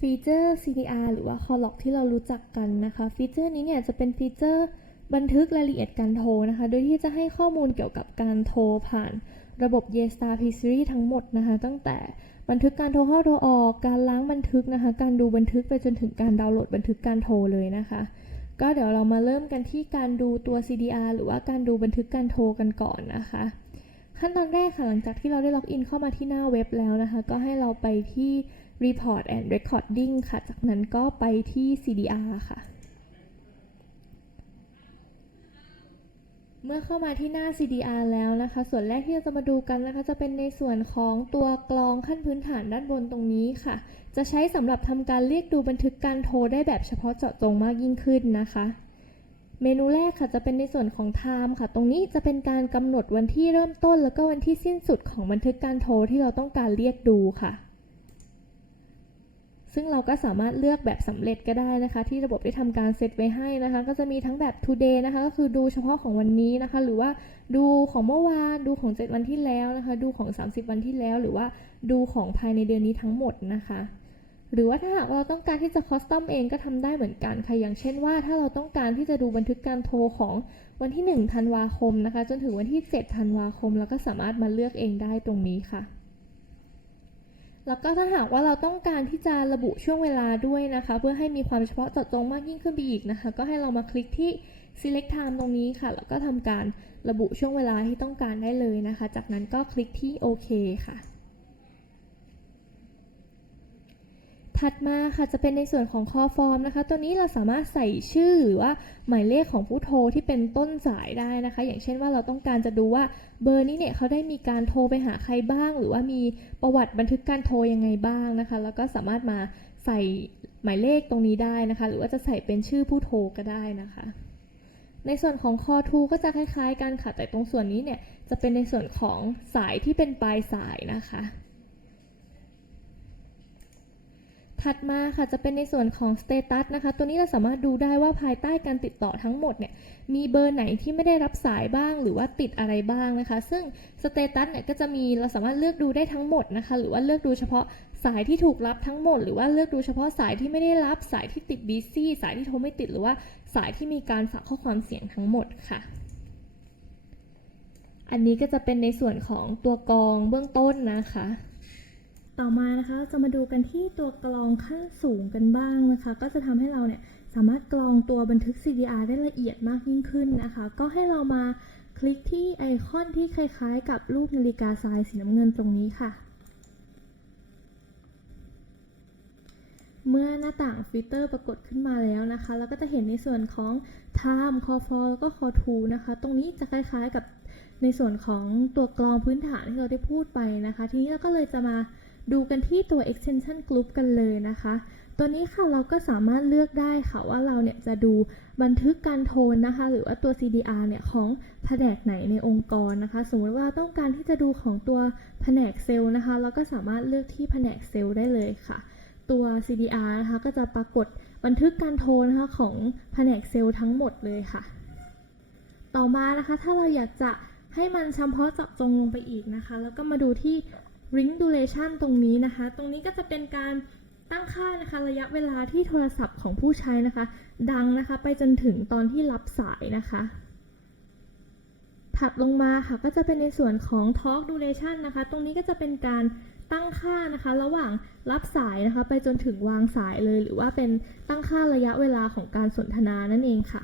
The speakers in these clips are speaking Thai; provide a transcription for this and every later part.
ฟีเจอร์ CDR หรือว่า Call Log ที่เรารู้จักกันนะคะ ฟีเจอร์นี้เนี่ยจะเป็นฟีเจอร์บันทึกรายละเอียดการโทรนะคะ โดยที่จะให้ข้อมูลเกี่ยวกับการโทรผ่านระบบ Yeastar P Series ทั้งหมดนะคะ ตั้งแต่บันทึกการโทรเข้าโทรออก การล้างบันทึกนะคะ การดูบันทึกไปจนถึงการดาวน์โหลดบันทึกการโทรเลยนะคะ ก็เดี๋ยวเรามาเริ่มกันที่การดูตัว CDR หรือว่าการดูบันทึกการโทรกันก่อนนะคะ ขั้นตอนแรกค่ะหลังจากที่เราได้ล็อกอินเข้ามาที่หน้าเว็บแล้วนะคะ ก็ให้เราไปที่ Report and Recording ค่ะ จากนั้นก็ไปที่ CDR ค่ะ เมื่อเข้ามาที่หน้า CDR แล้วนะคะ ส่วนแรกที่เราจะมาดูกันนะคะ จะเป็นในส่วนของตัวกลองขั้นพื้นฐานด้านบนตรงนี้ค่ะ จะใช้สำหรับทำการเรียกดูบันทึกการโทรได้แบบเฉพาะเจาะจงมากยิ่งขึ้นนะคะเมนูแรกค่ะจะเป็นในส่วนของ time ค่ะ ตรงนี้จะเป็นการกำหนดวันที่เริ่มต้น แล้วก็วันที่สิ้นสุดของบันทึกการโทรที่เราต้องการเรียกดูค่ะ ซึ่งเราก็สามารถเลือกแบบสำเร็จก็ได้นะคะ ที่ระบบได้ทำการเซตไว้ให้นะคะ ก็จะมีทั้งแบบ today นะคะก็คือดูเฉพาะของวันนี้นะคะ หรือว่าดูของเมื่อวานดูของ 7 วันที่แล้วนะคะ ดูของ 30 วันที่แล้ว หรือว่าดูของภายในเดือนนี้ทั้งหมดนะคะ หรือว่าถ้าหากเราต้องการที่จะคอสตอมเองก็ทำได้เหมือนกันค่ะอย่างเช่นว่า ถ้าเราต้องการที่จะดูบันทึกการโทรของวันที่1ธันวาคมนะคะ จนถึงวันที่7ธันวาคมเราก็สามารถมาเลือกเองได้ตรงนี้ค่ะ แล้วก็ถ้าหากว่าเราต้องการที่จะระบุช่วงเวลาด้วยนะคะ เพื่อให้มีความเฉพาะเจาะจงมากยิ่งขึ้นไปอีกนะคะ ก็ให้เรามาคลิกที่ select time ตรงนี้ค่ะ แล้วก็ทำการระบุช่วงเวลาที่ต้องการได้เลยนะคะ จากนั้นก็คลิกที่โอเคค่ะ ถัดมาค่ะจะเป็นในส่วนของ call form นะคะ ตัวนี้เราสามารถใส่ชื่อหรือว่าหมายเลขของผู้โทรที่เป็นต้นสายได้นะคะ อย่างเช่นว่าเราต้องการจะดูว่าเบอร์นี้เนี่ยเขาได้มีการโทรไปหาใครบ้าง หรือว่ามีประวัติบันทึกการโทรยังไงบ้างนะคะ แล้วก็สามารถมาใส่หมายเลขตรงนี้ได้นะคะ หรือว่าจะใส่เป็นชื่อผู้โทรก็ได้นะคะในส่วนของ call to ก็จะคล้ายๆกันค่ะ แต่ตรงส่วนนี้เนี่ยจะเป็นในส่วนของสายที่เป็นปลายสายนะคะ ถัดมาค่ะจะเป็นในส่วนของ status นะคะ ตัวนี้เราสามารถดูได้ว่าภายใต้การติดต่อทั้งหมดเนี่ยมีเบอร์ไหนที่ไม่ได้รับสายบ้าง หรือว่าติดอะไรบ้างนะคะ ซึ่ง status เนี่ยก็จะมีเราสามารถเลือกดูได้ทั้งหมดนะคะ หรือว่าเลือกดูเฉพาะสายที่ถูกรับทั้งหมด หรือว่าเลือกดูเฉพาะสายที่ไม่ได้รับสายที่ติด busy สายที่โทรไม่ติดหรือว่าสายที่มีการฝากข้อความเสียงทั้งหมดค่ะอันนี้ก็จะเป็นในส่วนของตัวกรองเบื้องต้นนะคะ ต่อมานะคะจะมาดูกันที่ตัวกรองขั้นสูงกันบ้างนะคะ ก็จะทำให้เราเนี่ยสามารถกรองตัวบันทึก CDR ได้ละเอียดมากยิ่งขึ้นนะคะ ก็ให้เรามาคลิกที่ไอคอนที่คล้าย ๆ กับรูปนาฬิกาทรายสีน้ำเงินตรงนี้ค่ะ เมื่อหน้าต่างฟิลเตอร์ปรากฏขึ้นมาแล้วนะคะเราก็จะเห็นในส่วนของ time call for แล้วก็ call to นะคะ ตรงนี้จะคล้าย ๆ กับในส่วนของตัวกรองพื้นฐานที่เราได้พูดไปนะคะ ทีนี้เราก็เลยจะมา ดูกันที่ตัว extension group กันเลยนะคะ ตัวนี้ค่ะเราก็สามารถเลือกได้ค่ะว่าเราเนี่ยจะดูบันทึกการโทรนะคะ หรือว่าตัว CDR เนี่ยของแผนกไหนในองค์กรนะคะ สมมติว่าต้องการที่จะดูของตัวแผนกเซลล์นะคะ เราก็สามารถเลือกที่แผนกเซลล์ได้เลยค่ะ ตัว CDR นะคะก็จะปรากฏบันทึกการโทรนะคะของแผนกเซลล์ทั้งหมดเลยค่ะ ต่อมานะคะถ้าเราอยากจะให้มันเฉพาะเจาะจงลงไปอีกนะคะ แล้วก็มาดูที่ ring duration ตรงนี้นะคะ ตรงนี้ก็จะเป็นการตั้งค่านะคะระยะเวลาที่โทรศัพท์ของผู้ใช้นะคะ ดังนะคะไปจนถึงตอนที่รับสายนะคะ ถัดลงมาค่ะก็จะเป็นในส่วนของ talk duration นะคะ ตรงนี้ก็จะเป็นการตั้งค่านะคะ ระหว่างรับสายนะคะ ไปจนถึงวางสายเลย หรือว่าเป็นตั้งค่าระยะเวลาของการสนทนานั่นเองค่ะ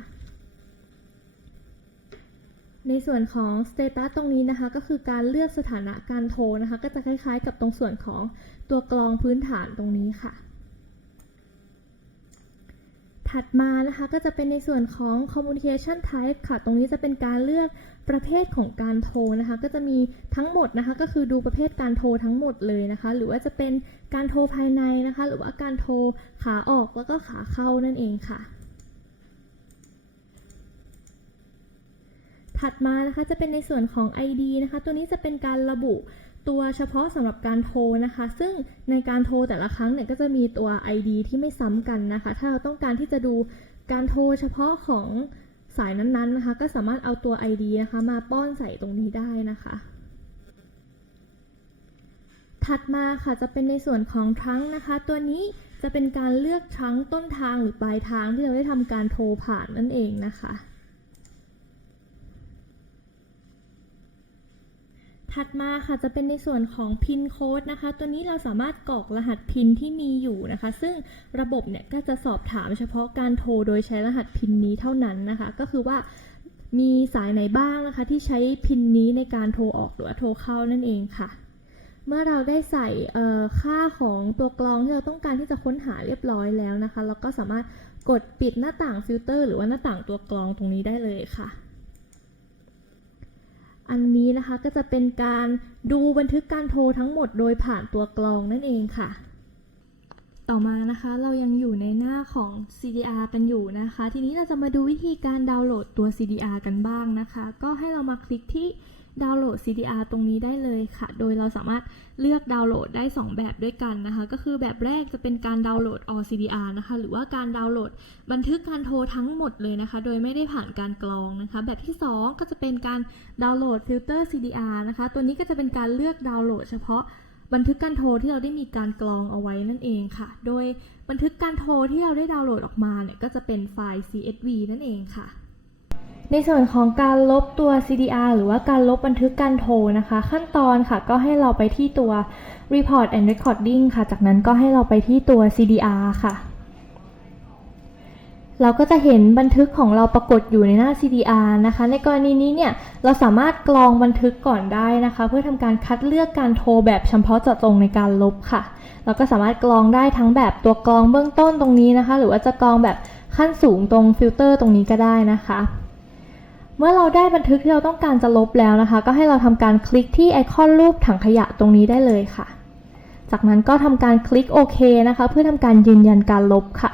ในส่วนของ status ตรงนี้นะคะ ก็คือการเลือกสถานะการโทรนะคะ ก็จะคล้ายๆ กับตรงส่วนของตัวกรองพื้นฐานตรงนี้ค่ะ ถัดมานะคะก็จะเป็นในส่วนของ communication type ค่ะ ตรงนี้จะเป็นการเลือกประเภทของการโทรนะคะ ก็จะมีทั้งหมดนะคะ ก็คือดูประเภทการโทรทั้งหมดเลยนะคะ หรือว่าจะเป็นการโทรภายในนะคะ หรือว่าการโทรขาออกแล้วก็ขาเข้านั่นเองค่ะ ถัดมานะคะจะเป็นในส่วนของ ID นะคะ ตัวนี้จะเป็นการระบุตัวเฉพาะสำหรับการโทรนะคะ ซึ่งในการโทรแต่ละครั้งเนี่ยก็จะมีตัว ID ที่ไม่ซ้ำกันนะคะ ถ้าเราต้องการที่จะดูการโทรเฉพาะของสายนั้นๆนะคะ ก็สามารถเอาตัว ID นะคะมาป้อนใส่ตรงนี้ได้นะคะถัดมาค่ะจะเป็นในส่วนของทรังนะคะ ตัวนี้จะเป็นการเลือกทรังต้นทางหรือปลายทางที่เราได้ทำการโทรผ่านนั่นเองนะคะ ถัดมาค่ะจะเป็นในส่วนของพินโค้ดนะคะ ตัวนี้เราสามารถกรอกรหัสพินที่มีอยู่นะคะ ซึ่งระบบเนี่ยก็จะสอบถามเฉพาะการโทรโดยใช้รหัสพินนี้เท่านั้นนะคะ ก็คือว่ามีสายไหนบ้างนะคะ ที่ใช้พินนี้ในการโทรออกหรือโทรเข้านั่นเองค่ะ เมื่อเราได้ใส่ค่าของตัวกรองที่เราต้องการที่จะค้นหาเรียบร้อยแล้วนะคะ เราก็สามารถกดปิดหน้าต่างฟิลเตอร์หรือว่าหน้าต่างตัวกรองตรงนี้ได้เลยค่ะ อันนี้นะคะก็จะเป็นการดูบันทึกการโทรทั้งหมดโดยผ่านตัวกรองนั่นเองค่ะ ต่อมานะคะเรายังอยู่ในหน้าของ CDR กันอยู่นะคะ ทีนี้เราจะมาดูวิธีการดาวน์โหลดตัว CDR กันบ้างนะคะ ก็ให้เรามาคลิกที่ ดาวน์โหลด CDR ตรงนี้ได้เลยค่ะ โดยเราสามารถเลือกดาวน์โหลดได้ 2 แบบด้วยกันนะคะ ก็คือแบบแรกจะเป็นการดาวน์โหลด all CDR นะคะ หรือว่าการดาวน์โหลด บันทึกการโทรทั้งหมดเลยนะคะ โดยไม่ได้ผ่านการกรองนะคะ แบบที่ 2 ก็จะเป็นการดาวน์โหลดฟิลเตอร์ CDR นะคะ ตัวนี้ก็จะเป็นการเลือกดาวน์โหลด เฉพาะบันทึกการโทรที่เราได้มีการกรองเอาไว้นั่นเองค่ะ โดยบันทึกการโทรที่เราได้ดาวน์โหลดออกมาเนี่ยก็จะเป็นไฟล์ CSV นั่นเองค่ะ ในส่วนของการลบตัว CDR หรือว่าการลบบันทึกการโทรนะคะ ขั้นตอนค่ะก็ให้เราไปที่ตัว Report and Recording ค่ะ จากนั้นก็ให้เราไปที่ตัว CDR ค่ะ เราก็จะเห็นบันทึกของเราปรากฏอยู่ในหน้า CDR นะคะ ในกรณีนี้เนี่ยเราสามารถกรองบันทึกก่อนได้นะคะ เพื่อทำการคัดเลือกการโทรแบบเฉพาะเจาะจงในการลบค่ะ เราก็สามารถกรองได้ทั้งแบบตัวกรองเบื้องต้นตรงนี้นะคะ หรือว่าจะกรองแบบขั้นสูงตรงฟิลเตอร์ตรงนี้ก็ได้นะคะ เมื่อเราได้บันทึกที่เราต้องการจะลบแล้วนะคะ ก็ให้เราทำการคลิกที่ไอคอนรูปถังขยะตรงนี้ได้เลยค่ะ จากนั้นก็ทำการคลิกโอเคนะคะ เพื่อทำการยืนยันการลบค่ะ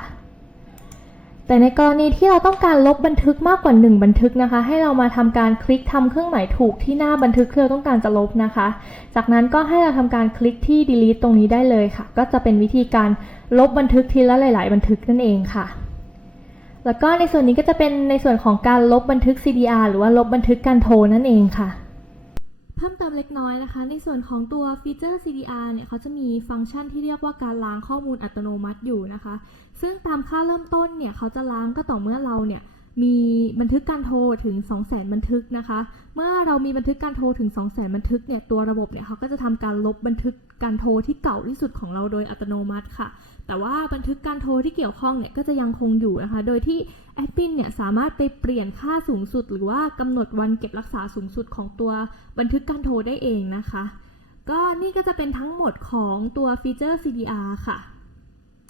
แต่ในกรณีที่เราต้องการลบบันทึกมากกว่า 1 บันทึกนะคะ ให้เรามาทำการคลิกทำเครื่องหมายถูกที่หน้าบันทึกที่เราต้องการจะลบนะคะ จากนั้นก็ให้เราทำการคลิกที่ delete ตรงนี้ได้เลยค่ะ ก็จะเป็นวิธีการลบบันทึกทีละหลาย ๆ บันทึกนั่นเองค่ะ แล้วก็ในส่วนนี้ก็จะเป็นในส่วนของการลบบันทึก CDR หรือว่าลบบันทึกการโทรนั่นเองค่ะ เพิ่มเติมเล็กน้อยนะคะ ในส่วนของตัวฟีเจอร์ CDR เนี่ยเขาจะมีฟังก์ชันที่เรียกว่าการล้างข้อมูลอัตโนมัติอยู่นะคะ ซึ่งตามค่าเริ่มต้นเนี่ยเขาจะล้างก็ต่อเมื่อเราเนี่ย มีบันทึกการโทรถึง 200,000 บันทึกนะคะ เมื่อเรามีบันทึกการโทรถึง 200,000 บันทึกเนี่ยตัวระบบเนี่ยเขาก็จะทำการลบบันทึกการโทรที่เก่าที่สุดของเราโดยอัตโนมัติค่ะ แต่ว่าบันทึกการโทรที่เกี่ยวข้องเนี่ยก็จะยังคงอยู่นะคะ โดยที่แอดมินเนี่ยสามารถไปเปลี่ยนค่าสูงสุด หรือว่ากำหนดวันเก็บรักษาสูงสุดของตัวบันทึกการโทรได้เองนะคะ ก็นี่ก็จะเป็นทั้งหมดของตัวฟีเจอร์ CDR ค่ะ